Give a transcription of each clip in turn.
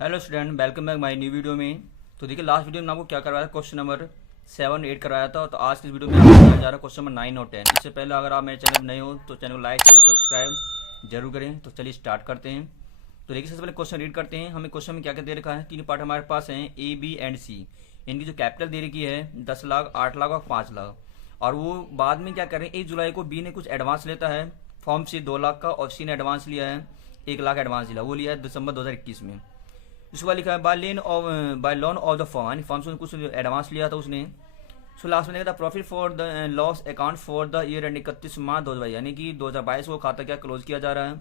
Hello student, welcome back my new video में। तो देखिए, लास्ट वीडियो में आपको क्या करवाया था, क्वेश्चन नंबर 7 8 करवाया था। तो आज की वीडियो में आपको बताया जा रहा है क्वेश्चन नंबर 9 और 10। इससे पहले अगर आप मेरे चैनल में नए हो तो चैनल को लाइक शेयर और सब्सक्राइब जरूर करें। तो चलिए स्टार्ट करते हैं। तो देखिए, सबसे पहले क्वेश्चन रीड करते हैं। हमें क्वेश्चन में क्या क्या दे रखा है, तीन पार्ट हमारे पास हैं, ए बी एंड सी। इनकी जो कैपिटल दे रखी है 10 लाख, 8 लाख और 5 लाख। और वो बाद में क्या करें, 1 जुलाई को बी ने कुछ एडवांस लेता है फॉर्म से 2 लाख का, और सी ने एडवांस लिया है 1 लाख एडवांस लिया, वो लिया है दिसंबर 2021 में। उसके बाद लिखा है bye loan of the form, यानी फॉर्म से कुछ एडवांस लिया था उसने। सो लास्ट में लिखा था profit for the loss account for the year and 31 मार्च 2022, यानी कि 2022 को खाता क्या क्लोज किया जा रहा है।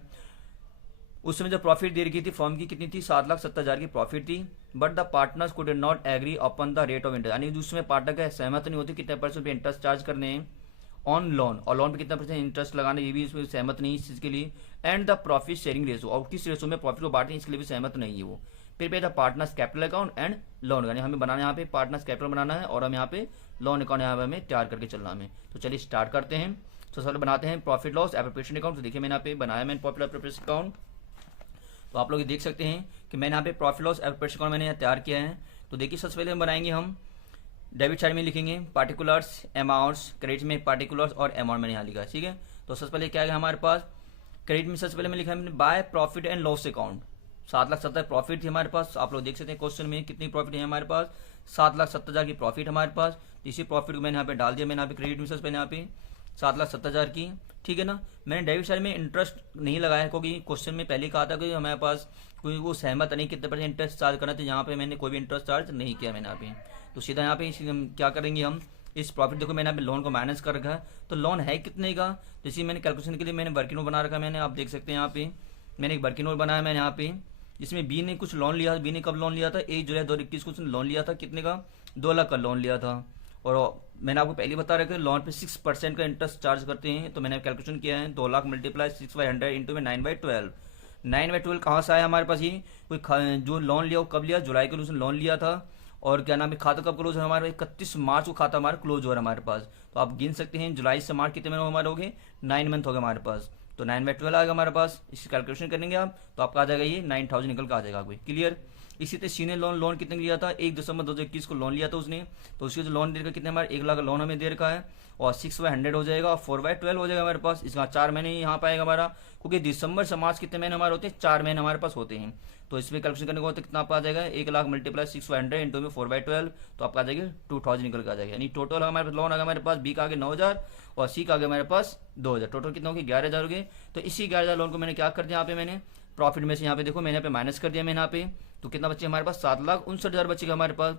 उस समय जो प्रॉफिट दे रखी थी फॉर्म की कितनी थी, 7,70,000 की प्रॉफिट थी। But the partners could not agree upon the rate of interest, यानी उस समय पार्टनर का सहमत नहीं होती कितने परसेंट पे इंटरेस्ट चार्ज करने हैं ऑन लोन, और लोन पे कितना परसेंट इंटरेस्ट लगाना, ये भी इसमें सहमत नहीं इस चीज़ के लिए। And the profit sharing ratio, और किस रेशो में प्रॉफिट को बांटें इसके लिए भी सहमत नहीं है वो। फिर पे the partners capital account and loan, यानी हमें बनाना यहाँ पे पार्टनर्स कैपिटल बनाना है, और हम यहाँ पे लोन अकाउंट यहाँ पे हमें तैयार करके चलना हमें। तो चलिए स्टार्ट करते हैं। तो सबसे बनाते हैं प्रॉफिट लॉस एप्रोप्रिएशन अकाउंट। तो देखिए, मैंने यहाँ पे बनाया मैंने प्रॉफिट एप्रोप्रिएशन अकाउंट। तो आप लोग देख सकते हैं कि मैंने यहाँ पे प्रॉफिट लॉस एप्रोप्रिएशन अकाउंट मैंने यहाँ तैयार किया है। तो देखिए, सबसे पहले हम बनाएंगे, हम डेबिट साइड में लिखेंगे पार्टिकुलर्स अमाउंट्स, क्रेडिट में पार्टिकुलर्स और अमाउंट मैंने यहाँ लिखा है, ठीक है। तो सबसे पहले क्या है हमारे पास, क्रेडिट में सबसे पहले मैं लिखा है by profit and loss account. 7,70,000 profit थी हमारे पास। आप लोग देख सकते हैं क्वेश्चन में कितनी प्रॉफिट है हमारे पास, 7,70,000 की प्रॉफिट हमारे पास। इसी प्रॉफिट को मैंने यहाँ पे डाल दिया, मैंने यहाँ पे क्रेडिट में सबसे पहले यहाँ पे 7,70,000 की, ठीक है ना। मैंने डेबिट साइड में इंटरेस्ट नहीं लगाया क्योंकि क्वेश्चन में पहले कहा था कि हमारे पास कोई वो सहमत नहीं कितने परसेंट इंटरेस्ट चार्ज करना, तो यहाँ पे मैंने कोई भी इंटरेस्ट चार्ज नहीं किया मैंने यहाँ पे। तो सीधा यहाँ पे क्या करेंगे हम, इस प्रॉफिट देखो मैंने यहाँ पे लोन को माइनस कर रखा है। तो लोन है कितने का, तो इसी मैंने कैलकुलेशन के लिए मैंने वर्किंग नोट बना रखा है मैंने, आप देख सकते हैं यहाँ पे मैंने एक वर्किंग नोट बनाया मैंने यहाँ पे, जिसमें बी ने कुछ लोन लिया। बी ने कब लोन लिया था, 1 जुलाई 2021 को उसने लोन लिया था, कितने का, 2 लाख का लोन लिया था। और मैंने आपको पहले बता रखा है लोन पे 6% का इंटरेस्ट चार्ज करते हैं। तो मैंने कैलकुलेशन किया है 2 लाख मल्टीप्लाई 6/100 इंटू में 9/12। 9/12 कहाँ से आया हमारे पास, ये कोई जो लोन लिया वो कब लिया, जुलाई को उसने लोन लिया था। और क्या नाम है, खाता कब क्लोज है हमारा, 31 मार्च को खाता हमारा क्लोज हो रहा है हमारे पास। तो आप गिन सकते हैं जुलाई से मार्च कितने महीने हमारे हो गए, 9 मंथ हो गए हमारे पास। तो 9/12 आएगा हमारे पास। इसकी कैलकुलेशन करेंगे आप तो आपका आ जाएगा ये 9,000 निकल का आ जाएगा। कोई क्लियर। इसी तरह सीने लोन कितने लिया था, 1 दिसंबर 2021 को लोन लिया था उसने। तो उसके जो लोन दे रखा कितने हमारे, 1 लाख का लोन हमें दे रखा है, और 6/100 हो जाएगा और 4/12 हो जाएगा हमारे पास। इसका 4 महीने यहाँ पाएगा हमारा, क्योंकि दिसंबर से मार्च कितने महीने हमारे होते हैं, 4 महीने हमारे पास होते हैं। तो इसमें कैलकुलेशन करने को कितना आ जाएगा, 1 लाख मल्टीप्लाई 6/100 इंटू में 4/12, तो आपका आ जाएगा 2,000 निकल के आ जाएगा। यानी टोटल हमारे पास लोन आ गया हमारे पास, बी का आ गया 9,000 और सी का आ गया हमारे पास 2,000। टोटल कितना हो गया, 11,000 हो गए। तो इसी 11,000 लोन को मैंने क्या कर दिया, यहाँ पे मैंने प्रॉफिट में से यहाँ पे देखो मैंने यहाँ पे माइनस कर दिया मैंने यहाँ पे। तो कितना बचे हमारे पास, 7,59,000 बचेगा हमारे पास।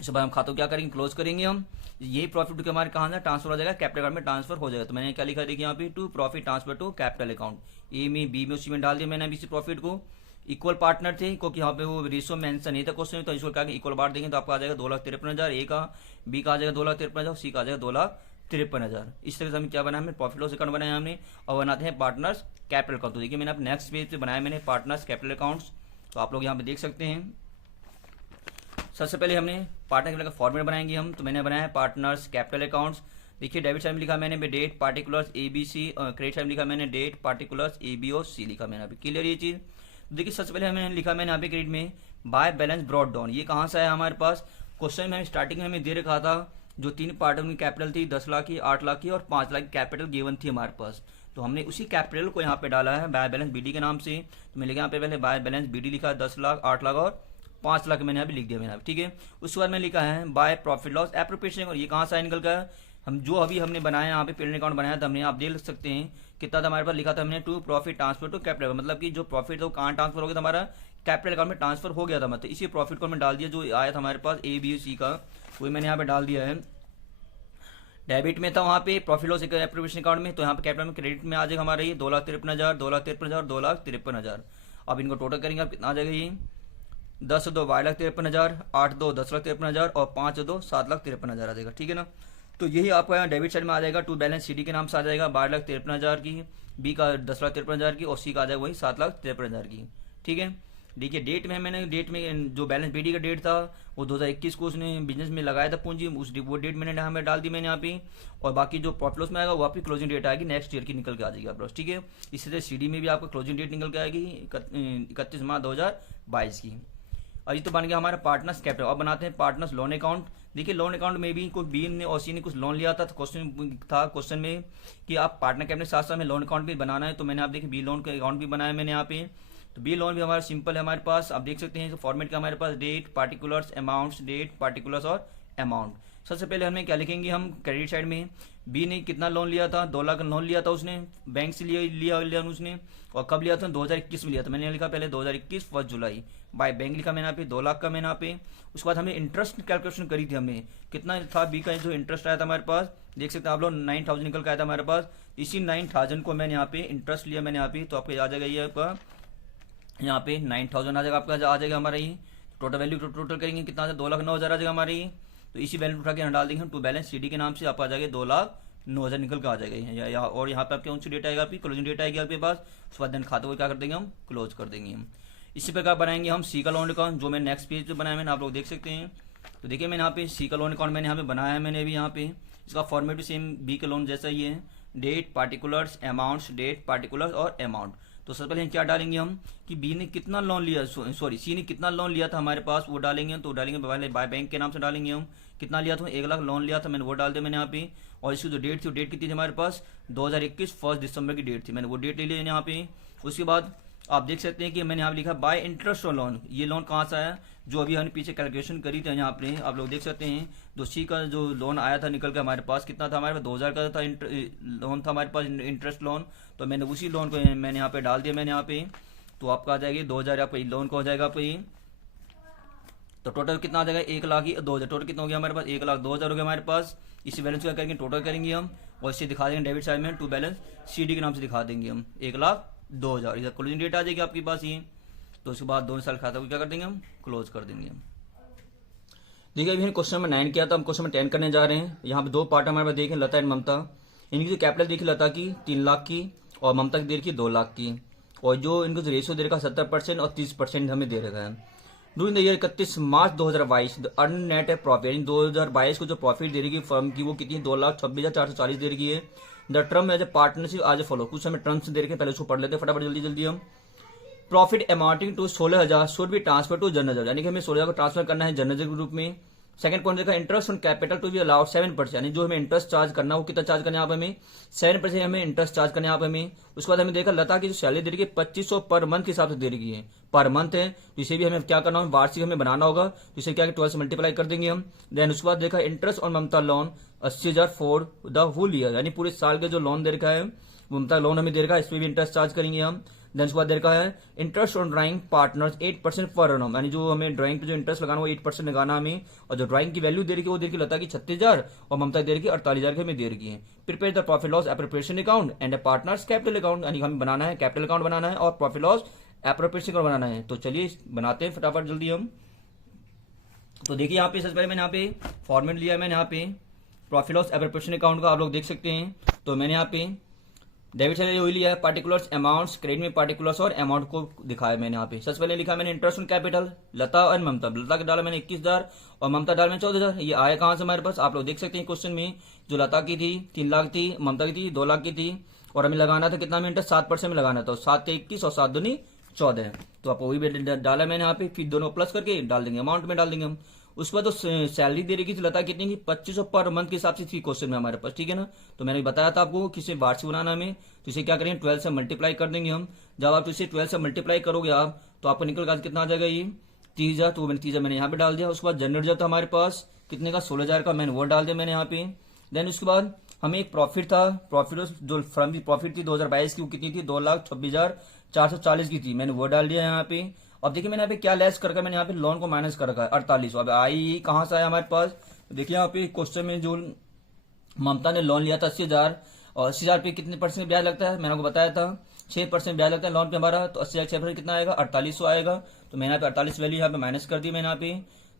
इसके बाद हम खातों क्या करेंगे, क्लोज करेंगे हम। ये प्रॉफिट के हमारे कहाँ से ट्रांसफर हो जाएगा, कैपिटल अकाउंट में ट्रांसफर हो जाएगा। तो मैंने क्या लिखा देखिए यहाँ पे, to profit transfer to capital account. A में बी में उसी में डाल दिया मैंने अभी इसी प्रॉफिट को। इक्वल पार्टनर थे क्योंकि यहाँ पे वो रेशियो मेंशन नहीं था क्वेश्चन में, तो इसको क्या इक्वल बांट देंगे तो आपका आ जाएगा 2,53,000 ए का, बी का आ जाएगा 2,53,000, सी का आ जाएगा 2,53,000। इस तरह से हम क्या बनाया, हमने प्रॉफिट लॉस अकाउंट बनाया हमने, और बनाते हैं पार्टनर्स कैपिटल अकाउंट। तो देखिए मैंने अपने नेक्स्ट पेज पे बनाया मैंने पार्टनर्स कैपिटल अकाउंट्स। तो आप लोग यहाँ पे देख सकते हैं। सबसे पहले हमने पार्टनर कैपिटल का फॉर्मेट बनाएंगे हम। तो मैंने बनाया पार्टनर्स कैपिटल अकाउंट्स। देखिए डेबिट साइड में लिखा मैंने date particulars A B C, credit side में लिखा मैंने डेट पार्टिकुलर्स ए बी और सी लिखा मैंने अभी। क्लियर ये चीज़। देखिए सबसे पहले मैंने लिखा मैंने यहाँ पे क्रेडिट में बाय बैलेंस ब्रॉड डाउन। ये कहाँ से आया हमारे पास, क्वेश्चन में स्टार्टिंग में हमें दे रखा था जो 3 पार्ट की कैपिटल थी, 10 लाख की, 8 लाख की और 5 लाख की कैपिटल गिवन थी हमारे पास। तो हमने उसी कैपिटल को यहाँ पे डाला है बाय बैलेंस बीडी के नाम से। तो मैं लिखा यहाँ पे पहले बाय बैलेंस बीडी लिखा है 10 लाख, 8 लाख और 5 लाख मैंने यहाँ पे लिख दिया मैंने, ठीक है। उसके बाद मैंने लिखा है बाय प्रॉफिट लॉस एप्रोप्रिएशन। और ये कहाँ से निकल गया, हम जो अभी हमने बनाया यहाँ पे पेरेंट अकाउंट बनाया था हमने, आप देख सकते हैं कितना था हमारे पास, लिखा था हमने to profit transfer to capital, मतलब कि जो प्रॉफिट था वो कहाँ ट्रांसफर हो गया था, हमारा कैपिटल अकाउंट में ट्रांसफर हो गया था। मतलब इसी प्रॉफिट को मैं डाल दिया जो आया था हमारे पास ए बी सी का, वही मैंने यहाँ पे डाल दिया है। डेबिट में था वहाँ पे प्रॉफिट लॉस एप्रोप्रिएशन अकाउंट में, तो यहाँ पे कैपिटल में क्रेडिट में आ जाएगा हमारा ये 2,53,000, 2,53,000 और 2,53,000। अब इनको टोटल करेंगे आप कितना आ जाएगा, ये 10 2 12,53,000, 8 2 10,53,000 और 5 2 7,53,000 आ जाएगा, ठीक है ना। तो यही आपका यहाँ डेबिट साइड में आ जाएगा, टू बैलेंस सीडी के नाम से आ जाएगा 12,53,000 की, बी का 10,53,000 की और सी का आ जाएगा वही 7,53,000 की, ठीक है। देखिए डेट में मैंने डेट में जो बैलेंस बीडी का डेट था वो 2021 को उसने बिजनेस में लगाया था पूंजी, उस वो डेट मैंने यहाँ पे डाल दी मैंने यहाँ पे। और बाकी जो प्रॉफिट लॉस में आएगा वो आपकी क्लोजिंग डेट आएगी नेक्स्ट ईयर की निकल के आ जाएगी आप, ठीक है। इसी तरह सीडी में भी आपका क्लोजिंग डेट निकल के आएगी 31 मार्च 2022 की। अभी तो बन गया हमारा पार्टनर्स कैपिटल। अब बनाते हैं पार्टनर्स लोन अकाउंट। देखिए लोन अकाउंट में भी कोई बी ने और सी ने कुछ लोन लिया था, तो क्वेश्चन में कि आप पार्टनर कैपिटल साथ साथ में लोन अकाउंट भी बनाना है, तो मैंने आप देखिए बी लोन का अकाउंट भी बनाया मैंने यहाँ पे। तो बी लोन भी हमारा सिंपल है हमारे पास, आप देख सकते हैं फॉर्मेट का हमारे पास date particulars amounts, date particulars और अमाउंट। सबसे पहले हमें क्या लिखेंगे हम क्रेडिट साइड में, बी ने कितना लोन लिया था, 2 लाख लोन लिया था उसने बैंक से लिया उसने। और कब लिया था, 2021 में लिया था। मैंने लिखा पहले 2021 1 जुलाई, बाय बैंक लिखा मैंने यहाँ पे 2 लाख का मैंने यहाँ पे। उसके बाद हमें इंटरेस्ट कैलकुलेशन करी थी हमने, कितना था बी का जो इंटरेस्ट आया था हमारे पास, देख सकते हैं आप लोग 9000 निकल के आया था हमारे पास। इसी 9000 को मैंने यहाँ पे इंटरेस्ट लिया मैंने यहाँ पे, तो आपको आ जाएगा ये आपका यहाँ पे 9000 आ जाएगा आपका, आ जाएगा हमारा ये टोटल वैल्यू। टोटल करेंगे कितना 2,09,000 आ जाएगा हमारा ये। तो इसी वैल्यू उठा के यहाँ डाल देंगे हम टू बैलेंस सीडी के नाम से, आप आ जाएगा 2,09,000 निकल के आ जाएगा। और यहाँ पे आपके कौन सी डेट आएगा, आपकी क्लोजिंग डेट आएगी आपके पास। उसके बाद दिन खाते को क्या कर देंगे हम, क्लोज कर देंगे हम। इसी प्रकार बनाएंगे हम सी का लोन अकाउंट, जो मैंने नेक्स्ट पेज पे बनाया मैंने, आप लोग देख सकते हैं। तो देखिए मैंने यहाँ पे सी का लोन अकाउंट मैंने यहाँ पे बनाया है मैंने भी यहाँ पे। इसका फॉर्मेट भी सेम बी के लोन जैसा ही है, date particulars amounts, date particulars और अमाउंट। तो सबसे पहले क्या डालेंगे हम कि बी ने कितना लोन लिया, सॉरी सी ने कितना लोन लिया था हमारे पास, वो डालेंगे। तो डालेंगे पहले बाय बैंक के नाम से डालेंगे हम, कितना लिया था 1 लाख लोन लिया था मैंने, वो डाल दिया मैंने यहाँ पे। और इसकी जो डेट थी वो डेट कितनी थी हमारे पास, 2021 1 दिसंबर की डेट थी, मैंने वो डेट ले ली यहाँ पे। उसके बाद आप देख सकते हैं कि मैंने यहाँ लिखा बाय इंटरेस्ट और लोन। ये लोन कहाँ से आया, जो अभी हमने पीछे कैलकुलेशन करी थी यहाँ पे आप लोग देख सकते हैं। जो सी का जो लोन आया था निकल के हमारे पास कितना था, हमारे पास 2000 का था लोन था हमारे पास इंटरेस्ट लोन। तो मैंने उसी लोन को मैंने यहाँ पे डाल दिया मैंने यहाँ पे। तो आपका आ जाएगी 2000 आपका लोन का हो जाएगा आपका ये। तो टोटल कितना आ जाएगा 1,02,000। टोटल कितना हो गया हमारे पास 1,02,000 हो गया हमारे पास। इसी बैलेंस क्या करेंगे टोटल करेंगे हम, और इसे दिखा देंगे डेबिट साइड में टू बैलेंस सीडी के नाम से दिखा देंगे हम 1,02,000। इधर क्लोजिंग डेट आ जाएगी आपके पास ये। तो उसके बाद 2 साल खाता को क्या कर देंगे हम, क्लोज कर देंगे हम। देखिए अभी क्वेश्चन नंबर 9 किया था, हम क्वेश्चन नंबर 10 करने जा रहे हैं। यहाँ पे 2 पार्ट हमारे पास देखें, लता एंड ममता। इनकी जो कैपिटल देखिए लता की 3 लाख की और ममता की दे रखी 2 लाख की। और जो इनको रेशियो दे रखा 70% और 30% हमें दे रखा है। During the year 31 March 2022 the earn net profit, यानी 2022 को जो प्रॉफिट दे रही फर्म की वो कितनी 2,26,440 दे रही है। The term as a partnership as follow, कुछ हमें टर्म्स दे रखे, पहले उसको पढ़ लेते हैं फटाफट जल्दी जल्दी हम। Profit amounting to 16,000 should be transfer to general, यानी कि हमें 16,000 को ट्रांसफर करना है जनरल के रूप में। सेकंड पॉइंट देखा interest on capital to be allowed 7%, यानी जो हमें इंटरेस्ट चार्ज करना है वो कितना चार्ज करना है यहाँ पे हमें 7% हमें इंटरेस्ट चार्ज करना है यहाँ पे हमें। उसके बाद हमें देखा लता की जो सैलरी दे रही है 2500 पर मंथ के हिसाब से दे रही है, पर मंथ है। तो इसे भी हमें क्या करना है, वार्षिक हमें बनाना होगा। तो इसे क्या 12 से मल्टीप्लाई कर देंगे हम। देन उसके बाद देखा interest on Mamta loan 80,000 for the whole year, यानी पूरे साल के जो लोन दे रखा है ममता लोन हमें दे रखा है, इस पर भी इंटरेस्ट चार्ज करेंगे हम। देन उसके बाद दे रखा है interest on drawing partners 8% per annum, यानी जो हमें ड्राइंग पे जो इंटरेस्ट लगाना वो 8% लगाना हमें। और जो ड्राइंग की वैल्यू दे रही है वो दे रखी लता की 36,000 और ममता दे रखी 48,000 की हमें दे रखी है। Prepare the profit loss appropriation account and partners capital account, यानी हमें बनाना है कैपिटल अकाउंट बनाना है और प्रॉफिट लॉस एप्रोप्रिएशन अकाउंट बनाना है। तो चलिए बनाते हैं फटाफट जल्दी हम। तो देखिए यहाँ पे सबसे पहले मैंने यहाँ पे फॉर्मेट लिया मैंने यहाँ पे प्रॉफिट लॉस एप्रोप्रिएशन अकाउंट का, आप लोग देख सकते हैं। तो मैंने यहाँ पे डेबिट साइड वही लिया है पार्टिकुलर्स अमाउंट्स, क्रेडिट में पार्टिकुलर्स और अमाउंट को दिखाया मैंने यहाँ पे। सबसे पहले लिखा मैंने इंटरेस्ट ऑन कैपिटल लता और ममता, लता के डाला मैंने 21,000 और ममता डाला मैंने 14,000। ये आया कहाँ से हमारे पास, आप लोग देख सकते हैं क्वेश्चन में। जो लता की थी 3 लाख थी, ममता की थी 2 लाख की थी, और हमें लगाना था कितना में इंटरेस्ट 7% में लगाना था। 7 से 21 और 7 दूनी 14, तो आपको वही डाला मैंने यहाँ पे। फिर दोनों प्लस करके डाल देंगे, अमाउंट में डाल देंगे हम। उसके बाद तो सैलरी दे रही थी लता कितनी की 2500 पर मंथ के हिसाब से थी क्वेश्चन में हमारे पास, ठीक है ना। तो मैंने बताया था आपको किसे वार्षिक बनाना हमें। तो इसे क्या करेंगे 12 से मल्टीप्लाई कर देंगे हम। जब आप इसे 12 से मल्टीप्लाई करोगे आप तो आपको निकल कर कितना आ जाएगा ये 30,000। तो मैंने 30,000 मैंने यहाँ पे डाल दिया। उसके बाद जनरल जब था हमारे पास कितने का 16,000 का, मैंने वो डाल दिया मैंने यहाँ पे। देन उसके बाद हमें एक प्रॉफिट था, प्रॉफिट जो फर्म की प्रॉफिट थी 2022 की वो कितनी थी 2,26,440 की थी, मैंने वो डाल दिया यहाँ पे। अब देखिए मैंने यहाँ पे क्या लेस करके मैंने यहाँ पे लोन को माइनस कर रखा है 48। अब आई कहाँ से आया हमारे पास, देखिए यहाँ पे क्वेश्चन में जो ममता ने लोन लिया था 80,000 और 80,000 पे कितने परसेंट ब्याज लगता है, मैंने आपको बताया था 6% ब्याज लगता है लोन पे हमारा। तो 80,000 6% कितना आएगा 4800 आएगा। तो मैंने यहाँ पे 48 वैल्यू यहाँ पे माइनस कर दी मैंने यहाँ पे।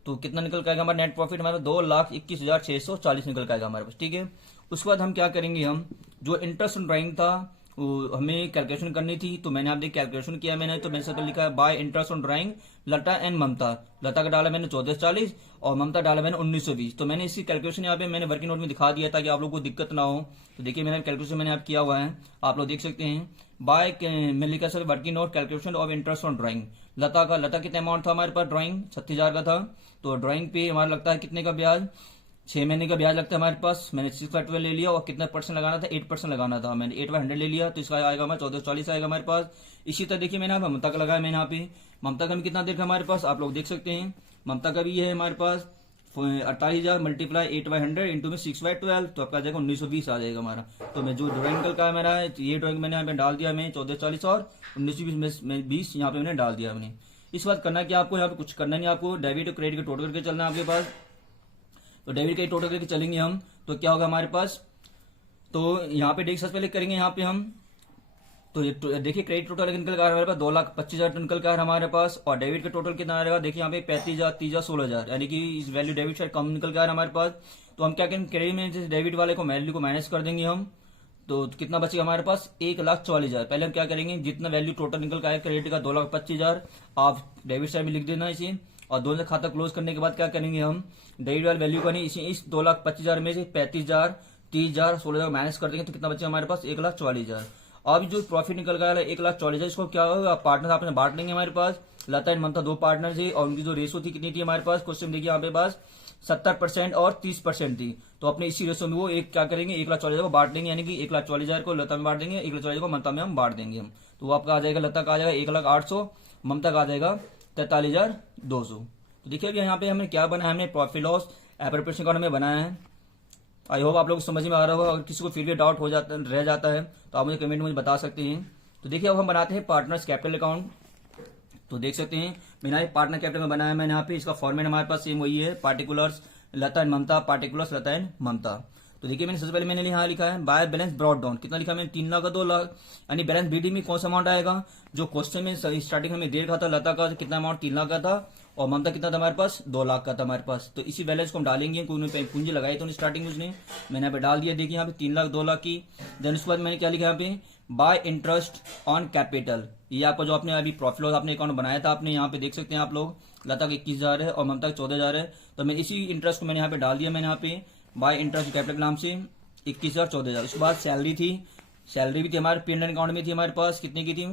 तो कितना निकल के आएगा हमारा नेट प्रॉफिट हमारा 2,21,640 निकल के आएगा हमारे पास, ठीक है। उसके बाद हम क्या करेंगे, हम जो इंटरेस्ट ऑन ड्राइंग था हमें कैलकुलेशन करनी थी, तो मैंने आप देख कैलकुलेशन किया मैंने, तो मैंने सबसे लिखा है by interest on drawing Lata and Mamta. Lata का डाला मैंने 1440 और ममता डाला मैंने 1920। तो मैंने इसकी कैलकुलेशन यहाँ पे मैंने वर्किंग नोट में दिखा दिया ताकि आप लोग को दिक्कत ना हो। तो देखिए मैंने कैलकुलेशन मैंने आप किया हुआ है, आप लोग देख सकते हैं। बाय मैंने लिखा sir working note calculation of interest on drawing. Lata कितना अमाउंट था हमारे पास, ड्राइंग 36,000 का था। तो ड्राइंग पे हमारा लगता है कितने का ब्याज, 6 महीने का ब्याज लगता है हमारे पास। मैंने 6/12 ले लिया और कितना परसेंट लगाना था, 8% लगाना था। मैंने 8/100 ले लिया, तो इसका आएगा हमारे 1440 आएगा हमारे पास। इसी तरह देखिए मैंने यहाँ ममता का लगाया, मैंने यहाँ पे ममता का भी कितना देखा हमारे पास, आप लोग देख सकते हैं। ममता का भी है हमारे पास 48,000 मल्टीप्लाई 8/100 इंटू में 6/12, तो आपका आ जाएगा 1920 आ जाएगा हमारा। तो मैं जो ड्राइंग का है मेरा, ये ड्राइंग मैंने यहाँ पे डाल दिया, मैं 1440 और 1920 यहाँ पे मैंने डाल दिया मैंने। इस बात करना क्या आपको, यहाँ पे कुछ करना नहीं, आपको डेबिट और क्रेडिट के टोटल करके चलना है आपके पास। तो डेबिट का टोटल करके चलेंगे हम, तो क्या होगा हमारे पास, तो यहाँ पे सबसे पहले करेंगे यहाँ पे हम, तो देखिए क्रेडिट टोटल निकल कर हमारे पास 2,25,000 निकल कर हमारे पास, और डेबिट का टोटल कितना आएगा, देखिए यहाँ पे 35,000, 30,000, 16,000, यानी कि इस वैल्यू डेबिट से कम निकल कर हमारे पास। तो हम क्या करेंगे, क्रेडिट में जैसे डेबिट वाले को वैल्यू को माइनस कर देंगे हम, तो कितना बचेगा हमारे पास 1,44,000। पहले हम क्या करेंगे, जितना वैल्यू टोटल निकल कर आएगा क्रेडिट का 2,25,000 आप डेबिट साइड में लिख देना इसे, और दोनों से खाता क्लोज करने के बाद क्या करेंगे हम, डेबिट वाली वैल्यू का नहीं, इस 2,25,000 में से 35,000, 30,000, 16,000 माइनस कर देंगे, तो कितना बचेगा हमारे पास 1,44,000। अब जो प्रॉफिट निकल गया 1,44,000, इसको क्या होगा, पार्टनर आपने बांट लेंगे हमारे पास। लता एंड ममता 2 पार्टनर थे और उनकी जो रेशो थी कितनी थी हमारे पास, क्वेश्चन देखिए यहाँ पे पास 70% और 30% थी। तो अपने इसी रेशो में वो एक क्या करेंगे, 1,44,000 को बांट देंगे, यानी कि 1,44,000 को लता में बांट देंगे, 1,44,000 को ममता में हम बांट देंगे हम। तो वो आपका आ जाएगा, लता का आ जाएगा 1,08,000, ममता का आ जाएगा 43,200। तो देखिए अभी यहाँ पे हमने क्या बनाया, हमने प्रॉफिट लॉस एप्रोप्रिएशन अकाउंट में बनाया है। आई होप आप लोग समझ में आ रहा होगा। अगर किसी को फिर भी डाउट हो जाता रह जाता है तो आप मुझे कमेंट में मुझे बता सकते हैं। तो देखिए अब हम बनाते हैं पार्टनर्स कैपिटल अकाउंट। तो देख सकते हैं मैंने पार्टनर कैपिटल में बनाया मैंने यहाँ पे, इसका फॉर्मेट हमारे पास सेम वही है, particulars Lata and Mamta, particulars Lata and Mamta. तो देखिए मैंने सबसे पहले मैंने यहाँ लिखा है बाय बैलेंस ब्रॉड डाउन, कितना लिखा मैंने 3 लाख का 2 लाख, यानी बैलेंस बीडी में कौन सा अमाउंट आएगा, जो क्वेश्चन में स्टार्टिंग में दे रखा था लता का कितना अमाउंट 3 लाख का था और ममता कितना था हमारे पास 2 लाख का था हमारे पास। तो इसी बैलेंस को हम डालेंगे, पूंजी लगाई तो स्टार्टिंग उसने, मैंने यहाँ पे डाल दिया, देखिए यहाँ पे 3 लाख 2 लाख की। देन उसके बाद मैंने क्या लिखा यहाँ पे बाय इंटरेस्ट ऑन कैपिटल, ये आपका जो आपने अभी प्रॉफिट लॉस आपने अकाउंट बनाया था आपने यहाँ पे देख सकते हैं आप लोग, लता का 21,000 है और ममता का 14,000 है। तो मैं इसी इंटरेस्ट को मैंने यहाँ पे डाल दिया, मैंने यहाँ पे बाय इंटरेस्ट कैपिटल नाम से 21,000 14,000। उसके बाद सैलरी थी, सैलरी भी थी हमारे पेंडेंट अकाउंट में थी हमारे पास, कितने की थी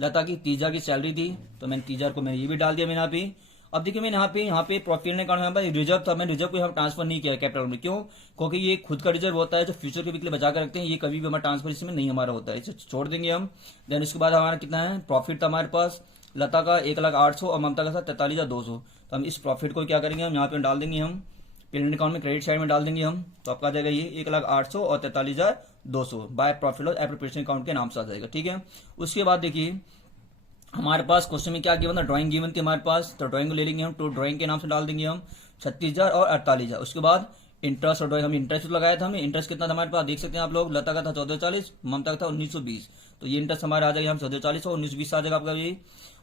लता की 30,000 की सैलरी थी, तो मैंने 30,000 को मैंने ये भी डाल दिया मैंने यहाँ पे। अब देखिए मैंने यहाँ पे प्रॉफिट अकाउंट में रिजर्व था, मैंने रिजर्व को यहाँ ट्रांसफर नहीं किया कैपिटल में, क्यों, क्योंकि ये खुद का रिजर्व होता है जो फ्यूचर के लिए बचा कर रखते हैं, ये कभी भी हमारा ट्रांसफर इसमें नहीं हमारा होता है, इसे छोड़ देंगे हम। देन उसके बाद हमारा कितना है प्रॉफिट था हमारे पास, लता का 1,08,000 और ममता का था 43,200। तो हम इस प्रॉफिट को क्या करेंगे, हम यहाँ पे डाल देंगे, हम पेमेंट अकाउंट में क्रेडिट साइड में डाल देंगे हम, तो आपका आ जाएगा ये 1,08,000 और 43,200 by profit loss appropriation account के नाम से आ जाएगा, ठीक है। उसके बाद देखिए हमारे पास क्वेश्चन में क्या गिवन था, ड्राइंग गिवन थी हमारे पास, तो ड्राइंग को ले लेंगे हम, तो ड्राइंग के नाम से डाल देंगे हम 36,000 और 48,000। उसके बाद इंटरेस्ट और ड्राइंग, हम इंटरेस्ट लगाया था, हमें इंटरेस्ट कितना था हमारे पास देख सकते हैं आप लोग, लता का था 1440, ममता का था 1920, तो ये इंटरेस्ट हमारा आ जाएगा हम 1440 और 1920 आ जाएगा आपका ये।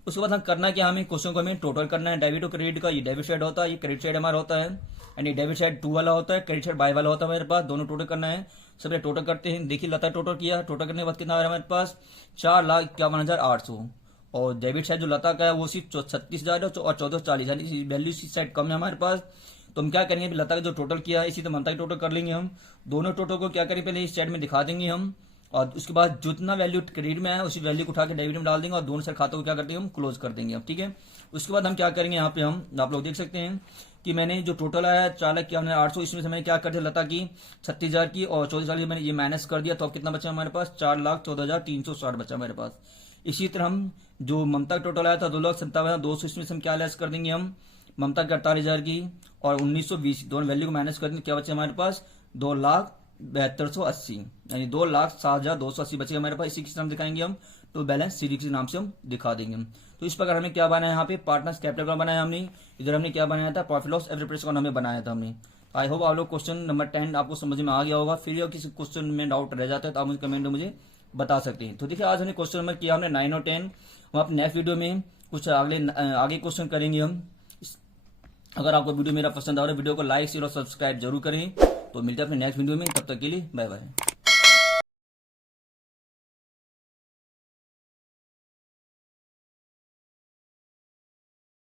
उसके बाद हम करना क्या, हमें क्वेश्चन को हमें टोटल करना है, डेबिट और क्रेडिट का, ये डेबिट साइड होता है, ये क्रेडिट साइड हमारा होता है, यानी डेबिट साइड 2 वाला होता है, क्रेडिट साइड बाय वाला होता है, हमारे पास दोनों टोटल करना है। सबसे टोटल करते हैं, देखिए लता टोटल किया, टोटल करने के बाद कितना आ रहा है हमारे पास 4,51,800, और डेबिट साइड जो लता का है वो सिर्फ 36,000 और 1440, यानी वैल्यू इसी साइड कम है हमारे पास। तो हम क्या करेंगे, लता का जो टोटल किया है इसी तरह ममता का टोटल कर लेंगे हम, दोनों टोटल को क्या करेंगे पहले इस साइड में दिखा देंगे हम, और उसके बाद जितना वैल्यू क्रेडिट में है उसी वैल्यू को उठा के डेबिट में डाल देंगे और दोनों साइड खातों को क्या करते हैं हम क्लोज कर देंगे हम, ठीक है। उसके बाद हम क्या करेंगे, यहाँ पे हम आप लोग देख सकते हैं कि मैंने जो टोटल आया 4,51,800, इसमें से मैंने क्या कर दिया लता की 36,000 की और 14,000 मैंने ये माइनस कर दिया, तो अब कितना बचा हमारे पास 4,14,360 बचा हमारे पास। इसी तरह हम जो ममता का टोटल आया था 2,57,200, इसमें से हम क्या लेस कर देंगे हम ममता की 48,000 की और 1920 दोनों वैल्यू को माइनस कर देंगे, क्या बचे हमारे पास 2,72,80, यानी 2,07,280 बचे हमारे पास। इसी के नाम दिखाएंगे हम, तो बैलेंस सीरीज के नाम से हम दिखा देंगे हम। तो इस प्रकार हमें क्या बनाया यहाँ पे पार्टनर्स कैपिटल का बनाया हमने, इधर हमने क्या बनाया था प्रॉफिट लॉस एप्रोप्रिएशन अकाउंट हमें बनाया था हमने। आई होप आप लोग क्वेश्चन नंबर 10 आपको समझ में आ गया होगा। फिर किसी क्वेश्चन में डाउट रह जाता है तो आप मुझे कमेंट में मुझे बता सकते हैं। तो देखिए आज हमने क्वेश्चन नंबर किया हमने 9 और 10, हम अपने नेक्स्ट वीडियो में कुछ आगे क्वेश्चन करेंगे हम। अगर आपको वीडियो मेरा पसंद आ रहा है वीडियो को लाइक शेयर और सब्सक्राइब जरूर करें। तो मिलते हैं अपने नेक्स्ट वीडियो में, तब तक के लिए बाय बाय।